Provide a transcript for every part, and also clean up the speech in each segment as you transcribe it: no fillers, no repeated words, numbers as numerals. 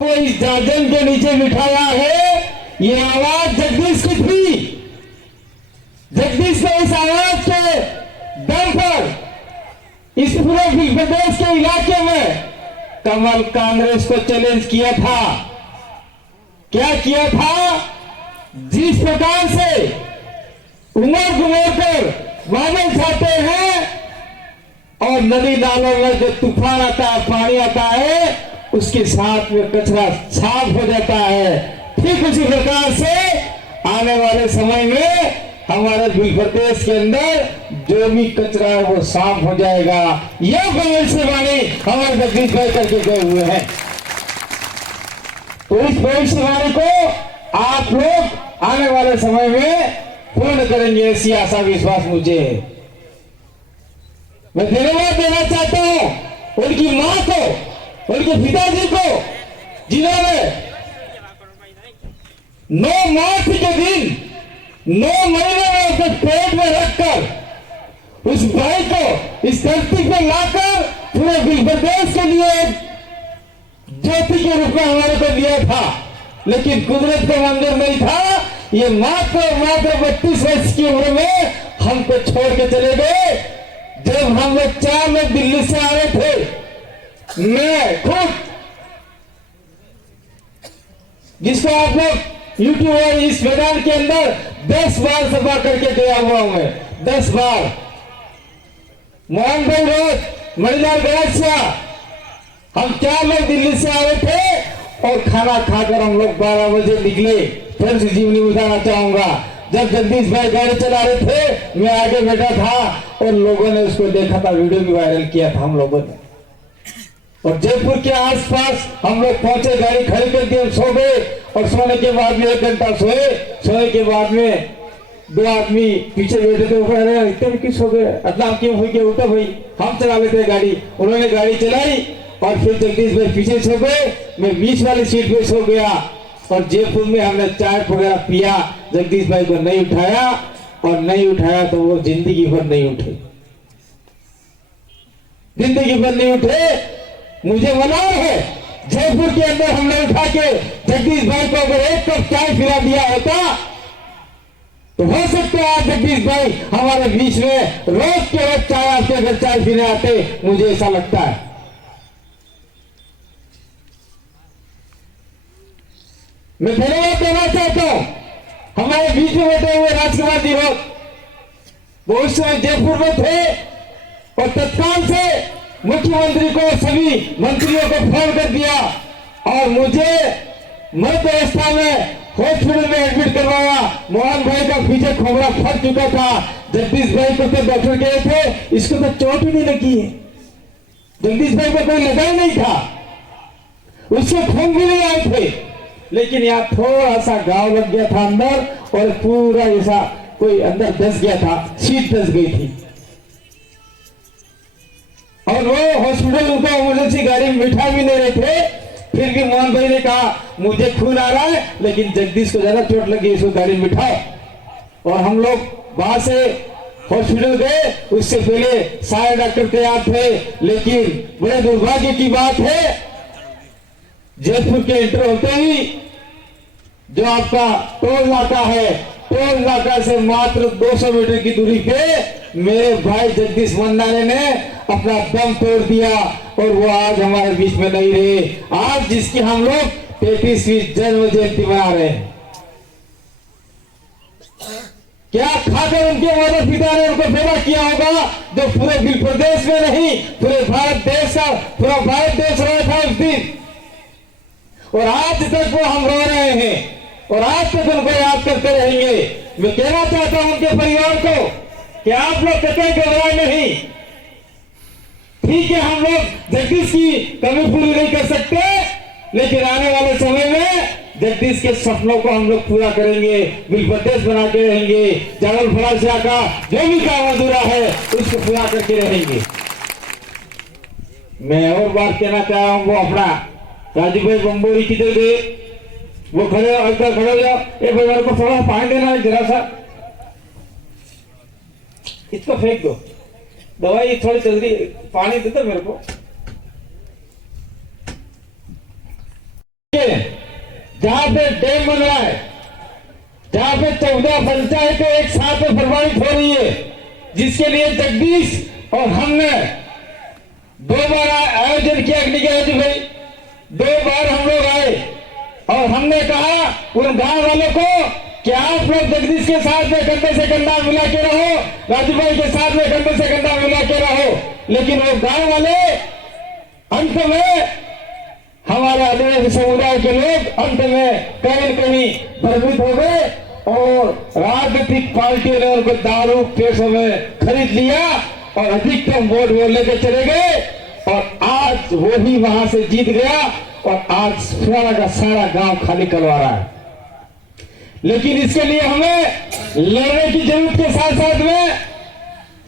को इस गार्डन के नीचे बिठाया है। ये आवाज जगदीश की थी। जगदीश ने इस आवाज के दम पर इस पूरे प्रदेश के इलाके में कमल कांग्रेस को चैलेंज किया था। क्या किया था? जिस प्रकार से उमड़ घुमड़ कर बादल छाते हैं और नदी नालों में जो तूफान आता है, पानी आता है, उसके साथ में कचरा साफ हो जाता है। ठीक उसी प्रकार से आने वाले समय में हमारे प्रदेश के अंदर जो भी कचरा है वो साफ हो जाएगा। यह भविष्यवाणी हमारे जगदीश भाई करके गए हुए हैं। तो इस भविष्यवाणी को आप लोग आने वाले समय में पूर्ण करेंगे, ऐसी आशा विश्वास मुझे है। मैं धन्यवाद देना चाहता हूं उनकी मां को, उनके पिताजी को, जिन्होंने 9 मार्च के दिन 9 महीने में उसे पेट में रखकर उस भाई को इस धरती पर लाकर पूरे प्रदेश के लिए ज्योति के रूप में हमारे को दिया था। लेकिन कुदरत का मंदिर नहीं था। ये मात्र 32 वर्ष की उम्र में हमको छोड़ के चले गए। जब हम लोग 4 लोग दिल्ली से आ रहे थे, मैं खुद, जिसको आप लोग यूट्यूब और इस मैदान के अंदर 10 बार सभा करके गया हुआ हूं मैं, 10 बार। मोहन भाई रोज, मणिलाल गणेशिया, हम 4 लोग दिल्ली से आ रहे थे और खाना खाकर हम लोग 12 बजे निकले। फिर से जीवनी बताना चाहूंगा, जब जगदीश भाई गाड़ी चला रहे थे, मैं आगे बैठा था और लोगों ने उसको देखा था, वीडियो भी वायरल किया था हम लोगों ने। और जयपुर के आसपास हम लोग पहुंचे, गाड़ी खड़ी कर दी, हम सो गए और सोने के बाद में 1 घंटा सोए। सोने के बाद में 2 आदमी पीछे बैठे थे, अरे इतने भी किस हो गए, अदला क्यों हुई, क्या उठा भाई, हम चला लेते गाड़ी। उन्होंने गाड़ी चलाई और फिर जगदीश भाई पीछे सो गए, मैं बीच वाली सीट पे सो गया। और जयपुर में हमने चाय वगैरह पिया, जगदीश भाई को नहीं उठाया, और नहीं उठाया तो वो जिंदगी भर नहीं उठे, जिंदगी भर नहीं उठे। मुझे मनार है, जयपुर के अंदर हमने उठा के जगदीश भाई को अगर 1 कप चाय पिला दिया होता तो हो सकता है जगदीश भाई हमारे बीच में रोज के रोज चाय आपके घर चाय पीने आते, मुझे ऐसा लगता है। मैं धन्यवाद देना चाहता हूं हमारे बीच में बैठे हुए राजकुमार जी लोग, वो उस समय जयपुर में थे और तत्काल से मुख्यमंत्री को, सभी मंत्रियों को फोन कर दिया और मुझे मृत अवस्था में हॉस्पिटल में एडमिट करवाया। मोहन भाई का पीछे खोपड़ा फट चुका था। जगदीश भाई को तो डॉक्टर गए थे, इसको तो चोट ही नहीं लगी है, जगदीश भाई को कोई लगा ही नहीं था, उससे खून भी नहीं आए थे, लेकिन यहाँ थोड़ा सा घाव लग गया था अंदर और पूरा ऐसा कोई अंदर धस गया था, सीट धस गई थी। और वो हॉस्पिटल उनको इमरजेंसी गाड़ी में बिठा भी नहीं रहे थे। फिर भी मोहन भाई ने कहा मुझे खून आ रहा है, लेकिन जगदीश को ज्यादा चोट लगी, इसको गाड़ी में बिठाओ। और हम लोग वहां से हॉस्पिटल गए। उससे पहले सारे डॉक्टर तैयार थे, लेकिन बड़े दुर्भाग्य की बात है, जयपुर के एंटर होते ही जो आपका टोल नाका है, टोल नाका से मात्र 200 मीटर की दूरी पे मेरे भाई जगदीश भंडारे ने अपना दम तोड़ दिया और वो आज हमारे बीच में नहीं रहे। आज जिसकी हम लोग 33वीं जन्म जयंती मना रहे हैं, क्या खाकर उनके माता पिता ने उनको पैदा किया होगा, जो पूरे प्रदेश में नहीं पूरे भारत देश का, पूरा भारत देश रहा था उस दिन। और आज तक वो हम रो रहे हैं और आज तक उनको याद करते रहेंगे। मैं कहना चाहता हूं उनके परिवार को कि आप लोग कतई घबराए नहीं। ठीक है, हम लोग जगदीश की कमी पूरी नहीं कर सकते, लेकिन आने वाले समय में जगदीश के सपनों को हम लोग पूरा करेंगे, प्रदेश बना के रहेंगे। जंगल फलासिया का जो भी काम अधूरा है उसको पूरा करके रहेंगे। मैं और बात कहना चाह रहा हूं, वो अपना राजू भाई बम्बोरी किधर गए, वो खड़े खड़े हो जाओ। एक बार को थोड़ा पानी देना है, जरा सा इसको फेंक दो, दवाई थोड़ी जल्दी पानी दे दो मेरे को। जहां पे डैम बन रहा है, जहां पे 14 पंचायतें एक साथ में प्रभावित हो रही है, जिसके लिए जगदीश और हमने 2 बार आयोजन किया निगरानी भाई, 2 बार हम लोग आए और हमने कहा उन गांव वालों को कि आप लोग जगदीश के साथ में कंधे से कंधा मिला के रहो, राजू भाई के साथ में कंधे से कंधा मिला के रहो। लेकिन वो गांव वाले अंत में, हमारे आदिवासी समुदाय के लोग अंत में कहीं न कहीं भ्रमित हो गए और राजनीतिक पार्टियों ने उनको दारू पेशों में खरीद लिया और अधिकतम वोट वो लेकर चले गए और आज वो ही वहां से जीत गया और आज सारा का सारा गांव खाली करवा रहा है। लेकिन इसके लिए हमें लड़ने की जरूरत के साथ साथ में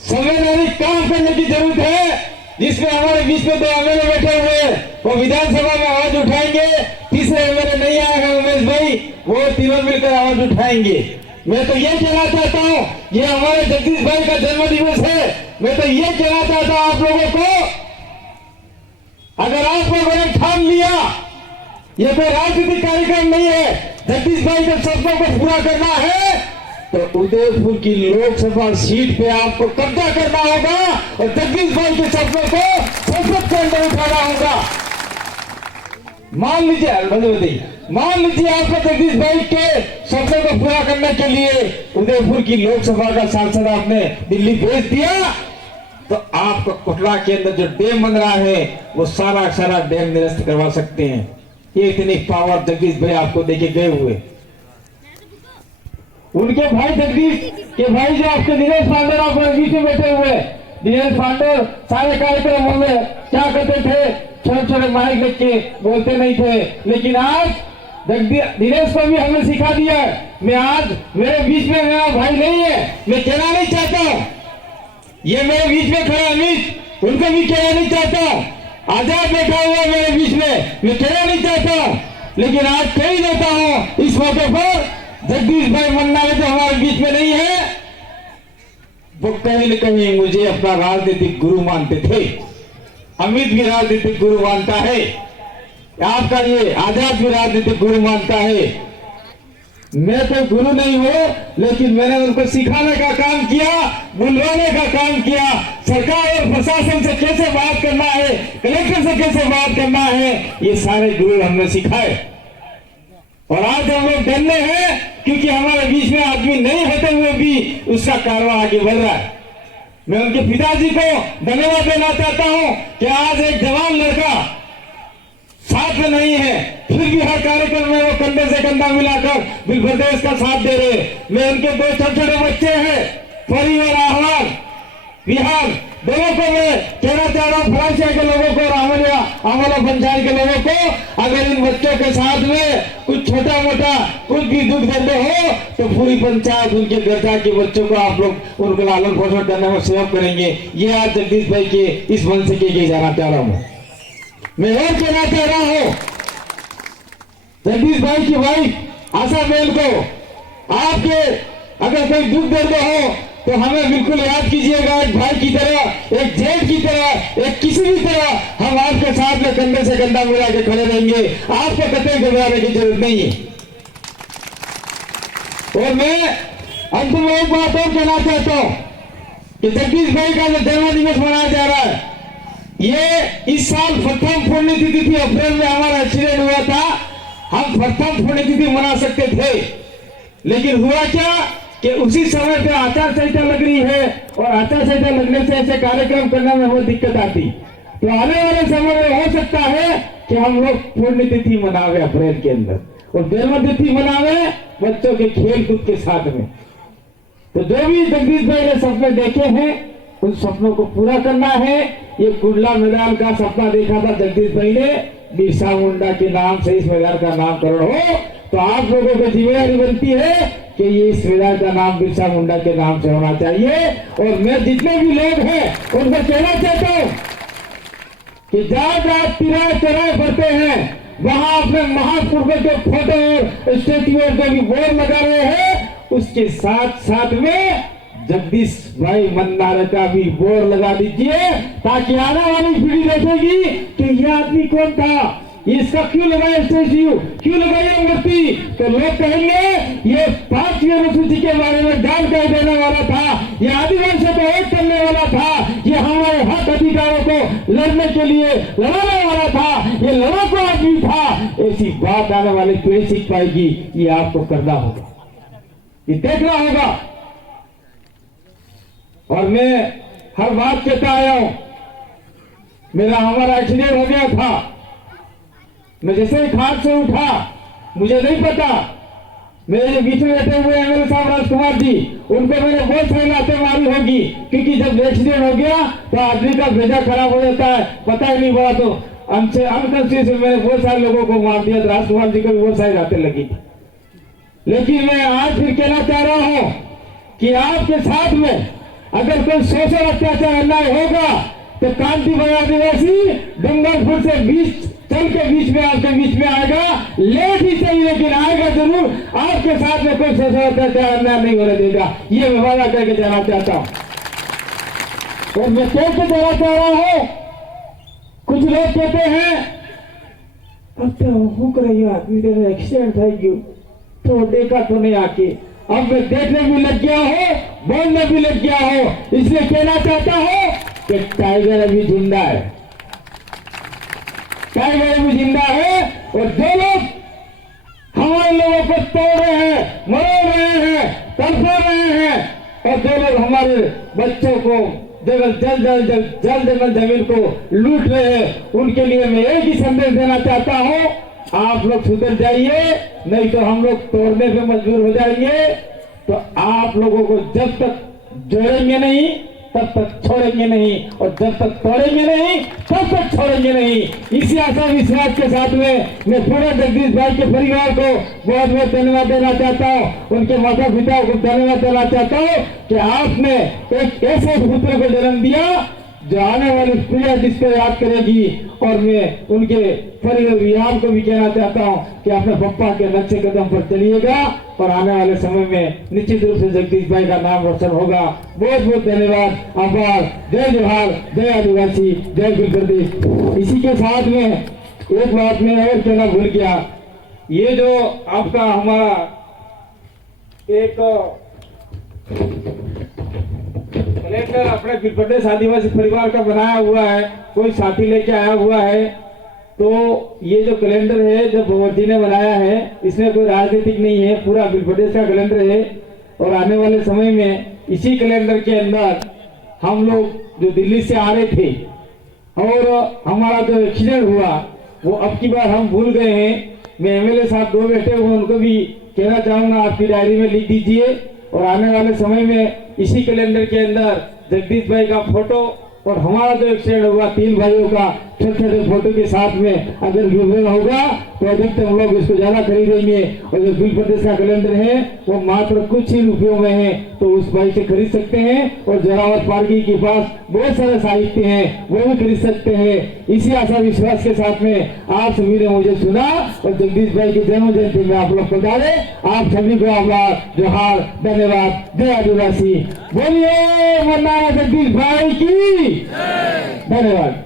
संवैधानिक काम करने की जरूरत है, जिसमें हमारे बीच में 2 एमएलए बैठे हुए हैं, वो विधानसभा में आवाज उठाएंगे। तीसरे एमएलए नहीं आए हैं उमेश भाई, वो तीनों मिलकर आवाज उठाएंगे। मैं तो ये कहना चाहता हूँ, ये हमारे जगदीश भाई का जन्म दिवस है, मैं तो ये कहना चाहता हूँ आप लोगों को, अगर आप लोगों ने ठान लिया ये कोई राजनीतिक कार्यक्रम नहीं है, जगदीश भाई के सपनों को पूरा करना है, तो उदयपुर की लोकसभा सीट पे आपको कब्जा करना होगा और जगदीश भाई के सपनों को संसद के अंदर उठाना होगा। मान लीजिए आपको जगदीश भाई के सपनों को पूरा करने के लिए उदयपुर की लोकसभा का सांसद आपने दिल्ली भेज दिया, तो आपको कोटला के अंदर जो डैम बन रहा है वो सारा डैम निरस्त करवा सकते हैं। ये इतनी पावर जगदीश भाई आपको देके गए हुए। उनके भाई जगदीश के भाई जो आपके दिनेश पांडे आपके बीच में बैठे हुए, दिनेश पांडे सारे कार्यक्रमों में क्या करते थे, छोटे माइक लेके बोलते नहीं थे, लेकिन आज दिनेश को भी हमने सिखा दिया। मैं आज मेरे बीच में मेरा भाई नहीं है, मैं कहना नहीं चाहता हूँ, ये मेरे बीच में खड़ा अमित, उनको भी कहना नहीं चाहता, आजाद बैठा हुआ मेरे बीच में, मैं कहना नहीं चाहता, लेकिन आज कह ही देता हूँ इस मौके पर, जगदीश भाई मन्नारे जो हमारे बीच में नहीं है, वो कहीं न कहीं मुझे अपना राजनीतिक गुरु मानते थे। अमित भी राजनीतिक गुरु मानता है, आपका ये आजाद भी राजनीतिक गुरु मानता है। मैं तो गुरु नहीं हूं, लेकिन मैंने उनको सिखाने का काम किया, बुलवाने का काम किया, सरकार और प्रशासन से कैसे बात करना है, कलेक्टर से कैसे बात करना है, ये सारे गुरु हमने सिखाए। और आज हम लोग डरने हैं क्योंकि हमारे बीच में आदमी नहीं होते हुए भी उसका कारवां आगे बढ़ रहा है। मैं उनके पिताजी को धन्यवाद देना चाहता हूं कि आज एक जवान लड़का साथ में नहीं है, फिर भी हर कार्यक्रम में वो कंधे से कंधा मिलाकर बिल प्रदेश का साथ दे रहे। मैं उनके 2 छोटे बच्चे हैं, परी और आह्वान बिहार, दोनों को मैं कहना चाह रहा हूँ, फरासिया के लोगों को और आमला पंचायत के लोगों को, अगर इन बच्चों के साथ में कुछ छोटा मोटा कुछ भी दुख दर्द हो तो पूरी पंचायत उनके घर जाके बच्चों को आप लोग उनको लालन पोषण करने में सहयोग करेंगे। ये आज जगदीश भाई के इस मन से के जाना चाह रहा हूँ। मैं और कहना चाह रहा हूँ जगदीश भाई की वाइफ आशा बेल को, आपके अगर कोई दुख दर्द हो तो हमें बिल्कुल याद कीजिएगा, एक भाई की तरह, एक जेठ की तरह, एक किसी भी तरह हम आपके साथ में कंधे से कंधा मिला के खड़े रहेंगे। आपको कतई घबराने की जरूरत नहीं है। और मैं अंत में एक बात और कहना चाहता हूं कि जगदीश भाई का जो जन्म दिवस मनाया जा रहा है, ये इस साल प्रथम पुण्यतिथि थी, अप्रैल में हमारा एक्सीडेंट हुआ था, हम प्रथम पुण्यतिथि मना सकते थे, लेकिन हुआ क्या कि उसी समय पे आचार संहिता लग रही है और आचार संहिता लगने से ऐसे कार्यक्रम करने में बहुत दिक्कत आती। तो आने वाले समय में हो सकता है कि हम लोग पुण्यतिथि मनावे अप्रैल के अंदर और जन्मतिथि मनावे बच्चों के खेल कूद के साथ में। तो जो भी जगदीश भाई ने सपने देखे हैं उन सपनों को पूरा करना है। ये कुंडला मैदान का सपना देखा था जगदीश भाई ने, बिरसा मुंडा के नाम से इस मैदान का नामकरण हो, तो आप लोगों की जिम्मेदारी बनती है कि ये इस मैदान का नाम बिरसा मुंडा के नाम से होना चाहिए। और मैं जितने भी लोग हैं उनको कहना चाहता हूँ कि जहाँ जहाँ तिराए चराए पड़ते हैं वहां अपने महापुरुषों के फोटो और स्टेच्यू का भी बोर्ड लगा रहे हैं, उसके साथ साथ में जगदीश भाई मन्नारे का भी बोर्ड लगा दीजिए, ताकि आने वाली पीढ़ी देखेगी कि यह आदमी कौन था, इसका क्यों लगाया स्टैच्यू, क्यों लगाया मूर्ति? तो लोग कहेंगे ये 5वीं अनुसूची के बारे में जानकारी देने वाला था, ये आदिवासियों को एक करने वाला था, ये हमारे हक अधिकारों को लड़ने के लिए लड़ाने वाला था, ये लड़ाकू आदमी था। ऐसी बात आने वाली पीढ़ी सीख पाएगी। ये आपको करना होगा, ये देखना होगा। और मैं हर बात कहता आया हूं, हमारा एक्सीडेंट हो गया था, मैं जैसे ही खाट से उठा, मुझे नहीं पता, मेरे जो बीच में बैठे हुए एमएलए साहब राजकुमार जी, उनको मैंने बहुत सारी लातें मारी होगी, क्योंकि जब एक्सीडेंट हो गया तो आदमी का भेजा खराब हो जाता है, पता ही नहीं पड़ा, तो हमसे अनकंसियस मैंने बहुत सारे लोगों को मार दिया। राजकुमार जी को भी बहुत सारी लातें लगी थी। लेकिन मैं आज फिर कहना चाह रहा हूं कि आपके साथ में अगर कोई शोषण अत्याचार अन्याय होगा तो कांतिभाई आदिवासी डूंगरपुर से चल के बीच में आपके बीच में आएगा, लेट ही सही लेकिन आएगा जरूर। आपके साथ में कोई शोषण अत्याचार अन्याय नहीं होने देगा, ये मैं वादा करके जाना चाहता हूं। और मैं कह के जाना चाह रहा हूं, कुछ लोग कहते हैं अब तो हो रही आदमी तेरा एक्सीडेंट है क्यों, तो देखा तो नहीं आके, अब मैं देखने भी लग गया हो, बोलने भी लग गया हो, इसलिए कहना चाहता हूं कि टाइगर अभी जिंदा है, टाइगर अभी जिंदा है। और जो लोग हमारे लोगों को तोड़ रहे हैं, मरोड़ रहे हैं, तड़पा रहे हैं, और जो लोग हमारे बच्चों को जल जमीन को लूट रहे हैं, उनके लिए मैं एक ही संदेश देना चाहता हूं, आप लोग सुधर जाइए, नहीं तो हम लोग तोड़ने पे मजबूर हो जाएंगे। तो आप लोगों को जब तक जोड़ेंगे नहीं तब तक छोड़ेंगे नहीं, और जब तक तोड़ेंगे नहीं तब तक छोड़ेंगे नहीं। इसी आशा विश्वास के साथ में मैं पूरे जगदीश भाई के परिवार को बहुत बहुत धन्यवाद देना चाहता हूँ, उनके माता पिता को धन्यवाद देना चाहता हूँ कि आपने एक ऐसे पुत्र को जन्म दिया जो आने वाली पीढ़ी जिसको याद करेगी। और मैं उनके परिवार को भी कहना चाहता हूँ कि अपने पप्पा के नक्शे कदम पर चलिएगा, और आने वाले समय में निश्चित रूप से जगदीश भाई का नाम रोशन होगा। बहुत बहुत धन्यवाद, आभार, जय जोहार, जय आदिवासी, जय गुरु प्रदेश। इसी के साथ में एक बात मैं और कहना भूल गया, ये जो आपका हमारा एक कैलेंडर अपने गुरु प्रदेश आदिवासी परिवार का बनाया हुआ है, कोई साथी लेके आया हुआ है, तो ये जो कैलेंडर है जो भगवती ने बनाया है, इसमें कोई राजनीतिक नहीं है, पूरा गुरु प्रदेश का कैलेंडर है। और आने वाले समय में इसी कैलेंडर के अंदर हम लोग जो दिल्ली से आ रहे थे और हमारा जो एक्सीडेंट हुआ वो अब की बार हम भूल गए हैं। मैं एमएलए साहब 2 बैठे हुए, उनको भी कहना चाहूंगा आपकी डायरी में लिख दीजिए, और आने वाले समय में इसी कैलेंडर के अंदर जगदीश भाई का फोटो और हमारा जो एक्सीडेंट हुआ 3 भाइयों का छोटे छोटे फोटो के साथ में अगर विवरण होगा तो अधिकतर लोग इसको ज्यादा खरीदेंगे। और जो गुरु प्रदेश का कैलेंडर है वो मात्र कुछ ही रुपयों में है, तो उस भाई से खरीद सकते हैं। और जोरावर पार्की के पास बहुत सारे साहित्य हैं, वो भी खरीद सकते हैं। इसी आशा विश्वास के साथ में आप सभी ने मुझे सुना, और जगदीश भाई की जन्म जयंती में आप लोग पधारे। आप सभी को आभार, जोहार, धन्यवाद, जय आदिवासी। बोलिए वरना जगदीश भाई की धन्यवाद।